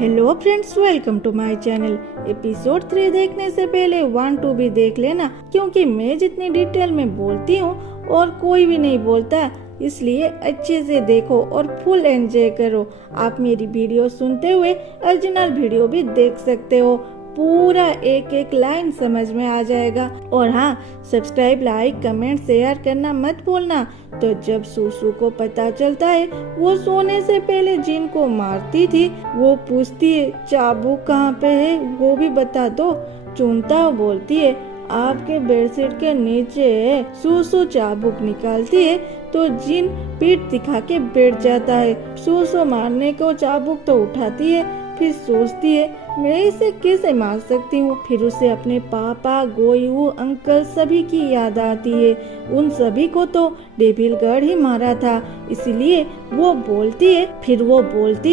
Hello friends, welcome to my channel. Episode 3 देखने से पहले 1, 2 भी देख लेना, क्योंकि मैं जितनी डिटेल में बोलती हूँ और कोई भी नहीं बोलता, इसलिए अच्छे से देखो और फुल एंजॉय करो। आप मेरी वीडियो सुनते हुए ओरिजिनल वीडियो भी देख सकते हो, पूरा एक एक लाइन समझ में आ जाएगा। और हाँ, सब्सक्राइब, लाइक, कमेंट, शेयर करना मत भूलना। तो जब सूसू को पता चलता है वो सोने से पहले जिन को मारती थी, वो पूछती है चाबुक कहाँ पे है, वो भी बता दो। चुनता बोलती है आपके बेडशीट के नीचे है। सूसू चाबुक निकालती है तो जिन पीठ दिखा के बैठ जाता है। सूसू मारने को चाबुक तो उठाती है, फिर सोचती है मैं इसे कैसे मार सकती हूँ। फिर उसे अपने पापा, गोयू, अंकल सभी की याद आती है। उन सभी को तो डेविलगढ़ ही मारा था, इसलिए वो बोलती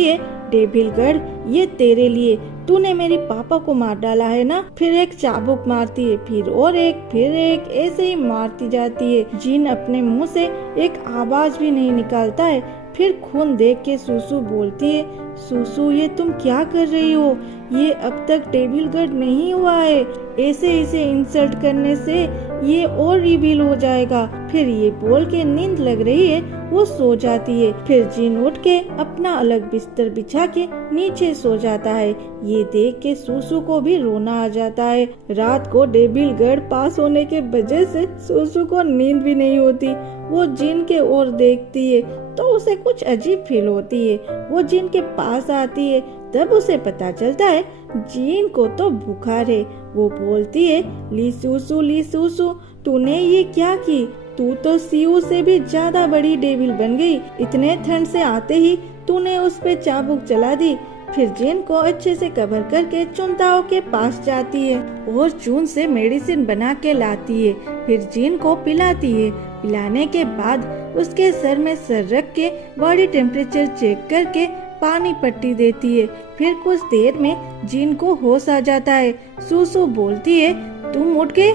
है डेविलगढ़ ये तेरे लिए, तूने मेरे पापा को मार डाला है ना। फिर एक चाबुक मारती है, फिर एक, ऐसे ही मारती जाती है। जिन अपने मुंह से एक आवाज भी नहीं निकालता है। फिर खून देख के सूसू बोलती है सूसू ये तुम क्या कर रही हो, ये अब तक डेविलगढ़ नहीं हुआ है, ऐसे इसे इंसल्ट करने से ये और रिवील हो जाएगा। फिर ये बोल के नींद लग रही है, वो सो जाती है। फिर जिन उठ के अपना अलग बिस्तर बिछा के नीचे सो जाता है। ये देख के सूसू को भी रोना आ जाता है। रात को डेविलगढ़ पास होने के वजह से सूसू को नींद भी नहीं होती। वो जिन के ओर देखती है तो उसे कुछ अजीब फील होती है। वो जिन के पास आती है तब उसे पता चलता है जिन को तो बुखार है। वो बोलती है ली सूसू तूने ये क्या की, तू तो सीयू से भी ज्यादा बड़ी डेविल बन गई। इतने ठंड से आते ही तूने उस पे चाबुक चला दी। फिर जिन को अच्छे से कवर करके चुनताओ के पास जाती है और चून से मेडिसिन बना के लाती है। फिर जिन को पिलाती है। पिलाने के बाद उसके सर में सर रख के बॉडी टेम्परेचर चेक करके पानी पट्टी देती है। फिर कुछ देर में जिन को होश आ जाता है। सूसू बोलती है तुम उठ गए,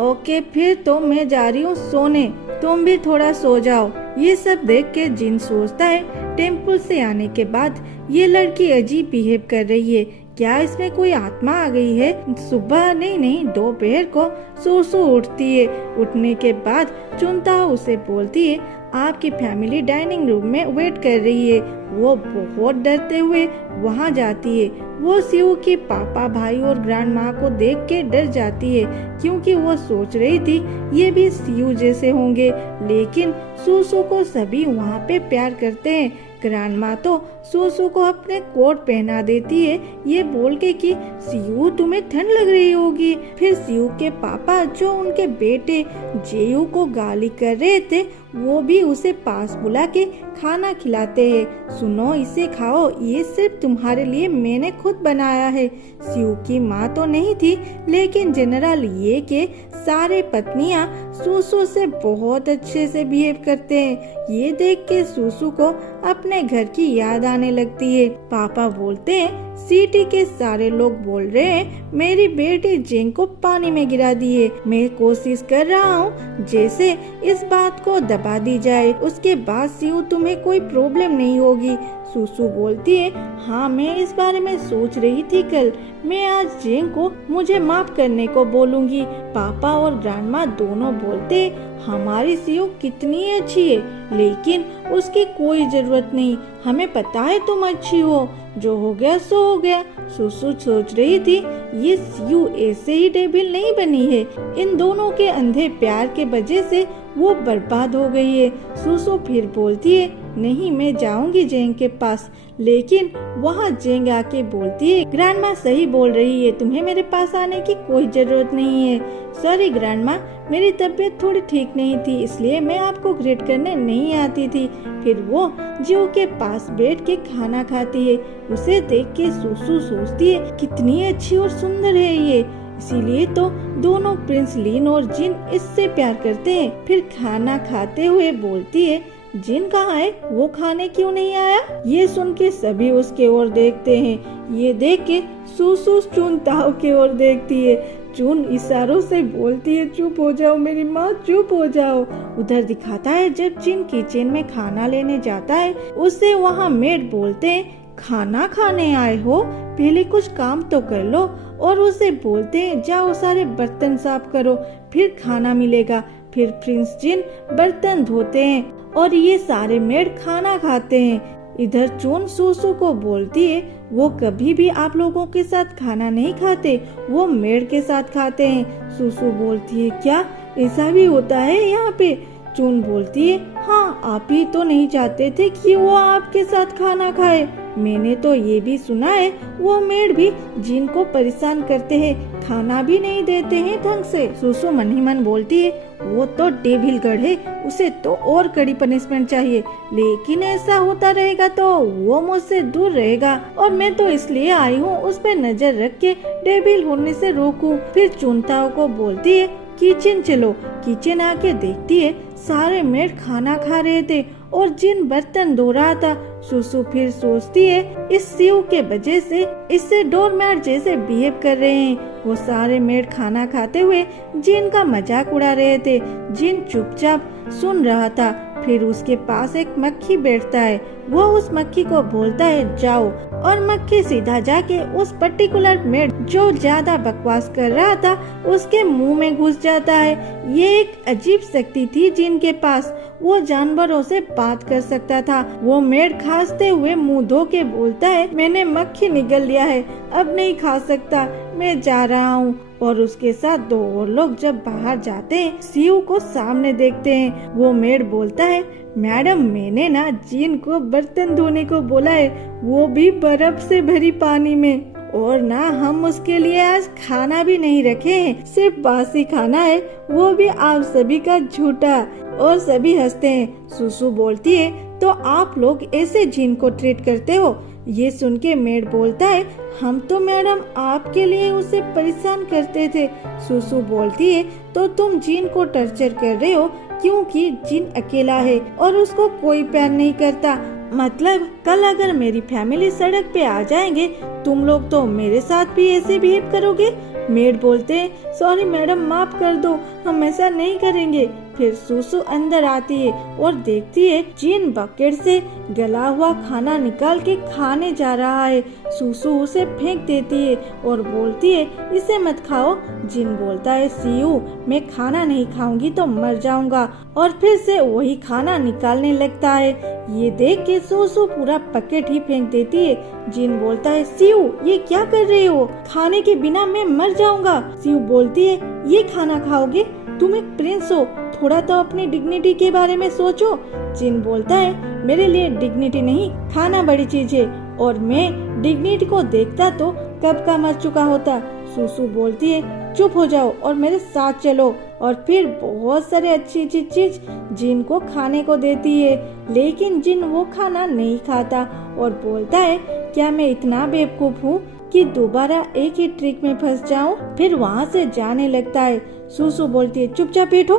ओके फिर तो मैं जा रही हूँ सोने, तुम भी थोड़ा सो जाओ। ये सब देख के जिन सोचता है टेम्पल से आने के बाद ये लड़की अजीब बिहेव कर रही है, क्या इसमें कोई आत्मा आ गई है। सुबह नहीं दोपहर को सूसू उठती है। उठने के बाद चुनता उसे बोलती है आपकी फैमिली डाइनिंग रूम में वेट कर रही है। वो बहुत डरते हुए वहाँ जाती है। वो सीयू के पापा, भाई और ग्रैंड माँ को देख के डर जाती है, क्योंकि वो सोच रही थी ये भी सीयू जैसे होंगे। लेकिन सूसू को सभी वहाँ पे प्यार करते हैं। ग्रैंड माँ तो सूसू को अपने कोट पहना देती है, ये बोल के कि सीयू तुम्हें ठंड लग रही होगी। फिर सीयू के पापा जो उनके बेटे जेयू को गाली कर रहे थे, वो भी उसे पास बुला के खाना खिलाते हैं। सुनो इसे खाओ, ये सिर्फ तुम्हारे लिए मैंने खुद बनाया है। सीयू की माँ तो नहीं थी, लेकिन जनरल ये के सारे पत्नियां सूसू से बहुत अच्छे से बिहेव करते हैं। ये देख के सूसू को अपने घर की याद आने लगती है। पापा बोलते हैं सिटी के सारे लोग बोल रहे हैं मेरी बेटी जिन को पानी में गिरा दिए। मैं कोशिश कर रहा हूँ जैसे इस बात को दबा दी जाए, उसके बाद सीयू तुम्हें कोई प्रॉब्लम नहीं होगी। सूसू बोलती है हाँ मैं इस बारे में सोच रही थी कल, मैं आज जिन को मुझे माफ करने को बोलूंगी। पापा और ग्रैंडमा दोनों बोलते हमारी सीयू कितनी अच्छी है, लेकिन उसकी कोई जरूरत नहीं, हमें पता है तुम अच्छी हो, जो हो गया सो हो गया। सूसू सोच रही थी ये सीयू ऐसे ही डेविल नहीं बनी है, इन दोनों के अंधे प्यार के वजह से वो बर्बाद हो गई है। सूसू फिर बोलती है नहीं मैं जाऊंगी जेंग के पास, लेकिन वहाँ जेंग आके बोलती है ग्रैंडमा सही बोल रही है, तुम्हें मेरे पास आने की कोई जरूरत नहीं है। सॉरी ग्रैंडमा, मेरी तबीयत थोड़ी ठीक नहीं थी, इसलिए मैं आपको ग्रीट करने नहीं आती थी। फिर वो जियो के पास बैठ के खाना खाती है। उसे देख के सूसू सोचती है कितनी अच्छी और सुंदर है ये, इसीलिए तो दोनों प्रिंस लिन और जिन इससे प्यार करते हैं। फिर खाना खाते हुए बोलती है जिन कहाँ है, वो खाने क्यों नहीं आया। ये सुन के सभी उसके ओर देखते हैं। ये देख के सूसू चुनताओ की ओर देखती है। चुन इशारों से बोलती है चुप हो जाओ मेरी माँ, चुप हो जाओ। उधर दिखाता है जब जिन किचन में खाना लेने जाता है, उससे वहाँ मेड बोलते हैं खाना खाने आए हो, पहले कुछ काम तो कर लो। और उसे बोलते हैं जाओ सारे बर्तन साफ करो, फिर खाना मिलेगा। फिर प्रिंस जिन बर्तन धोते हैं और ये सारे मेड खाना खाते हैं। इधर चून सूसू को बोलती है वो कभी भी आप लोगों के साथ खाना नहीं खाते, वो मेड के साथ खाते हैं। सूसू बोलती है क्या ऐसा भी होता है यहाँ पे? चून बोलती है हाँ, आप ही तो नहीं चाहते थे कि वो आपके साथ खाना खाए। मैंने तो ये भी सुना है वो मेड भी जिन को परेशान करते हैं, खाना भी नहीं देते हैं ढंग से। सूसू मन ही मन बोलती है वो तो डेविल गर्ल है, उसे तो और कड़ी पनिशमेंट चाहिए। लेकिन ऐसा होता रहेगा तो वो मुझसे दूर रहेगा और मैं तो इसलिए आई हूँ उस पर नजर रख के डेविल होने से रोकूं। फिर चुनताओ को बोलती है किचन चलो। किचन आके देखती है सारे मेड खाना खा रहे थे और जिन बर्तन धो रहा था। सुसु फिर सोचती है इस शिव के वजह से इससे डोरमैट जैसे बिहेव कर रहे हैं। वो सारे मेड खाना खाते हुए जिन का मजाक उड़ा रहे थे। जिन चुपचाप सुन रहा था। फिर उसके पास एक मक्खी बैठता है। वो उस मक्खी को बोलता है जाओ, और मक्खी सीधा जाके उस पर्टिकुलर मेड जो ज्यादा बकवास कर रहा था उसके मुंह में घुस जाता है। ये एक अजीब शक्ति थी जिनके पास, वो जानवरों से बात कर सकता था। वो मेड खांसते हुए मुंह धो के बोलता है मैंने मक्खी निगल लिया है, अब नहीं खा सकता, मैं जा रहा हूँ। और उसके साथ दो और लोग जब बाहर जाते हैं शिव को सामने देखते हैं। वो मेड बोलता है मैडम मैंने ना जिन को बर्तन धोने को बोला है, वो भी बर्फ से भरी पानी में। और ना हम उसके लिए आज खाना भी नहीं रखे हैं, सिर्फ बासी खाना है, वो भी आप सभी का झूठा। और सभी हंसते हैं। सुसु बोलती है तो आप लोग ऐसे जिन को ट्रीट करते हो? ये सुन के मेड बोलता है हम तो मैडम आपके लिए उसे परेशान करते थे। सुसु बोलती है तो तुम जिन को टर्चर कर रहे हो क्योंकि जिन अकेला है और उसको कोई प्यार नहीं करता। मतलब कल अगर मेरी फैमिली सड़क पे आ जाएंगे तुम लोग तो मेरे साथ भी ऐसे बिहेव करोगे? मेड बोलते हैं सॉरी मैडम माफ कर दो, हम ऐसा नहीं करेंगे। फिर सुसु अंदर आती है और देखती है जिन बकेट से गला हुआ खाना निकाल के खाने जा रहा है। सुसु उसे फेंक देती है और बोलती है इसे मत खाओ। जिन बोलता है सीयू मैं खाना नहीं खाऊंगी तो मर जाऊंगा, और फिर से वही खाना निकालने लगता है। ये देख के सुसु पूरा बकेट ही फेंक देती है। जिन बोलता है सीयू ये क्या कर रहे हो, खाने के बिना मैं मर जाऊंगा। सीयू बोलती है ये खाना खाओगे, तुम एक प्रिंस हो, थोड़ा तो अपनी डिग्निटी के बारे में सोचो। जिन बोलता है मेरे लिए डिग्निटी नहीं खाना बड़ी चीज है, और मैं डिग्निटी को देखता तो कब का मर चुका होता। सुसु बोलती है चुप हो जाओ और मेरे साथ चलो। और फिर बहुत सारे अच्छी अच्छी चीज जिन को खाने को देती है, लेकिन जिन वो खाना नहीं खाता और बोलता है क्या मैं इतना बेवकूफ हूँ कि दोबारा एक ही ट्रिक में फंस जाऊं। फिर वहाँ से जाने लगता है। सुसु बोलती है चुपचाप बैठो,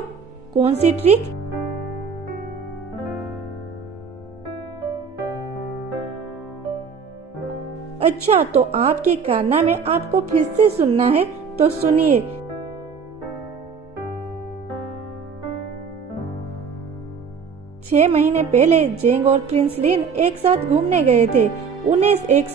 कौन सी ट्रिक? अच्छा तो आपके कारनामे आपको फिर से सुनना है तो सुनिए। 6 महीने पहले जेंग और प्रिंस लिन एक साथ घूमने गए थे। उन्हें एक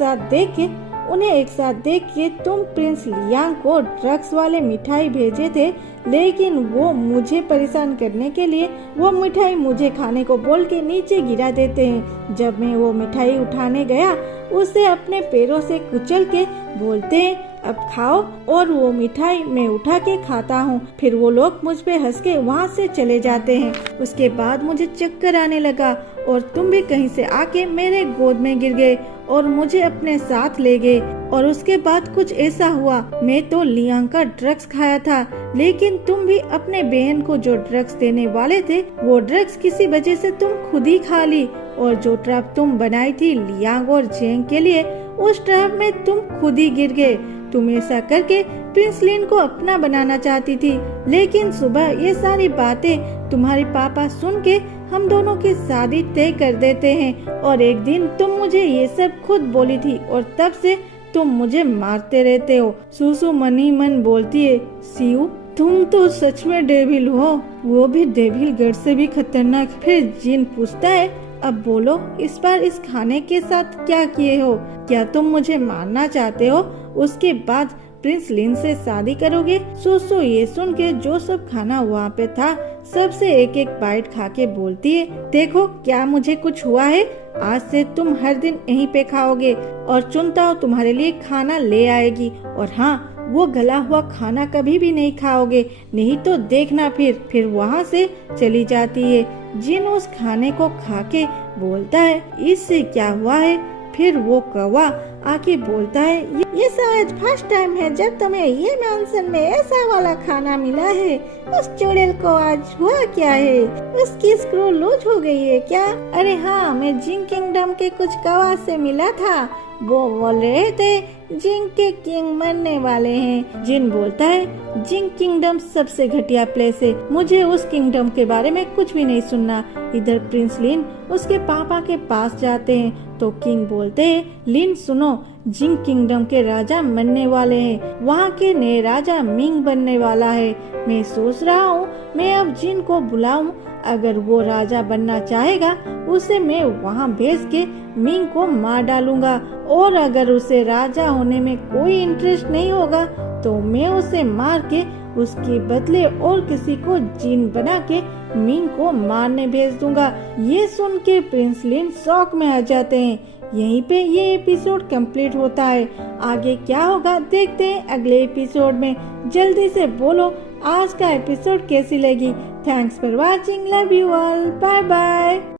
साथ देख के तुम प्रिंस लियांग को ड्रग्स वाले मिठाई भेजे थे, लेकिन वो मुझे परेशान करने के लिए वो मिठाई मुझे खाने को बोल के नीचे गिरा देते हैं। जब मैं वो मिठाई उठाने गया उसे अपने पैरों से कुचल के बोलते हैं अब खाओ, और वो मिठाई मैं उठा के खाता हूँ। फिर वो लोग मुझ पे हंस के वहाँ से चले जाते हैं। उसके बाद मुझे चक्कर आने लगा और तुम भी कहीं से आके मेरे गोद में गिर गए और मुझे अपने साथ ले गए। और उसके बाद कुछ ऐसा हुआ, मैं तो लियांग का ड्रग्स खाया था, लेकिन तुम भी अपने बहन को जो ड्रग्स देने वाले थे वो ड्रग्स किसी वजह से तुम खुद ही खा ली, और जो ट्रैप तुम बनाई थी लियांग और जेंग के लिए उस ट्रैप में तुम खुद ही गिर गए। तुम ऐसा करके प्रिंस लिन को अपना बनाना चाहती थी, लेकिन सुबह ये सारी बातें तुम्हारे पापा सुन के हम दोनों की शादी तय कर देते हैं। और एक दिन तुम मुझे ये सब खुद बोली थी और तब से तुम मुझे मारते रहते हो। सुसु मन ही मन बोलती है सीयू तुम तो सच में डेविल हो, वो भी डेविल गर्ल से भी खतरनाक। फिर जिन पूछता है अब बोलो, इस बार इस खाने के साथ क्या किए हो? क्या तुम मुझे मारना चाहते हो? उसके बाद प्रिंस लिन से शादी करोगे? सोसो ये सुन के जो सब खाना वहाँ पे था सबसे एक एक बाइट खा के बोलती है, देखो क्या मुझे कुछ हुआ है? आज से तुम हर दिन यहीं पे खाओगे और चुनताओ तुम्हारे लिए खाना ले आएगी। और हाँ, वो गला हुआ खाना कभी भी नहीं खाओगे, नहीं तो देखना फिर वहाँ से चली जाती है। जिन उस खाने को खा के बोलता है, इससे क्या हुआ है? फिर वो कौवा आके बोलता है, ये शायद फर्स्ट टाइम है जब तुम्हें ये मैंशन में ऐसा वाला खाना मिला है। उस चुड़ैल को आज हुआ क्या है? उसकी स्क्रू लूज हो गई है क्या? अरे हाँ, मैं जिंग किंगडम के कुछ कौवा से मिला था, वो बोल रहे थे जिंग के किंग मरने वाले हैं। जिन बोलता है, जिंग किंगडम सबसे घटिया प्लेस है, मुझे उस किंगडम के बारे में कुछ भी नहीं सुनना। इधर प्रिंस लिन उसके पापा के पास जाते हैं तो किंग बोलते हैं, लिन सुनो, जिंग किंगडम के राजा मरने वाले हैं, वहाँ के नए राजा मिंग बनने वाला है। मैं सोच रहा हूँ मैं अब जिन को बुलाऊं, अगर वो राजा बनना चाहेगा उसे मैं वहाँ भेज के मिंग को मार डालूंगा, और अगर उसे राजा होने में कोई इंटरेस्ट नहीं होगा तो मैं उसे मार के उसके बदले और किसी को जिन बना के मिंग को मारने भेज दूंगा। ये सुन के प्रिंस लिन शॉक में आ जाते हैं। यहीं पे ये एपिसोड कंप्लीट होता है। आगे क्या होगा देखते हैं अगले एपिसोड में। जल्दी से बोलो आज का एपिसोड कैसी लगी? Thanks for watching, love you all, bye bye.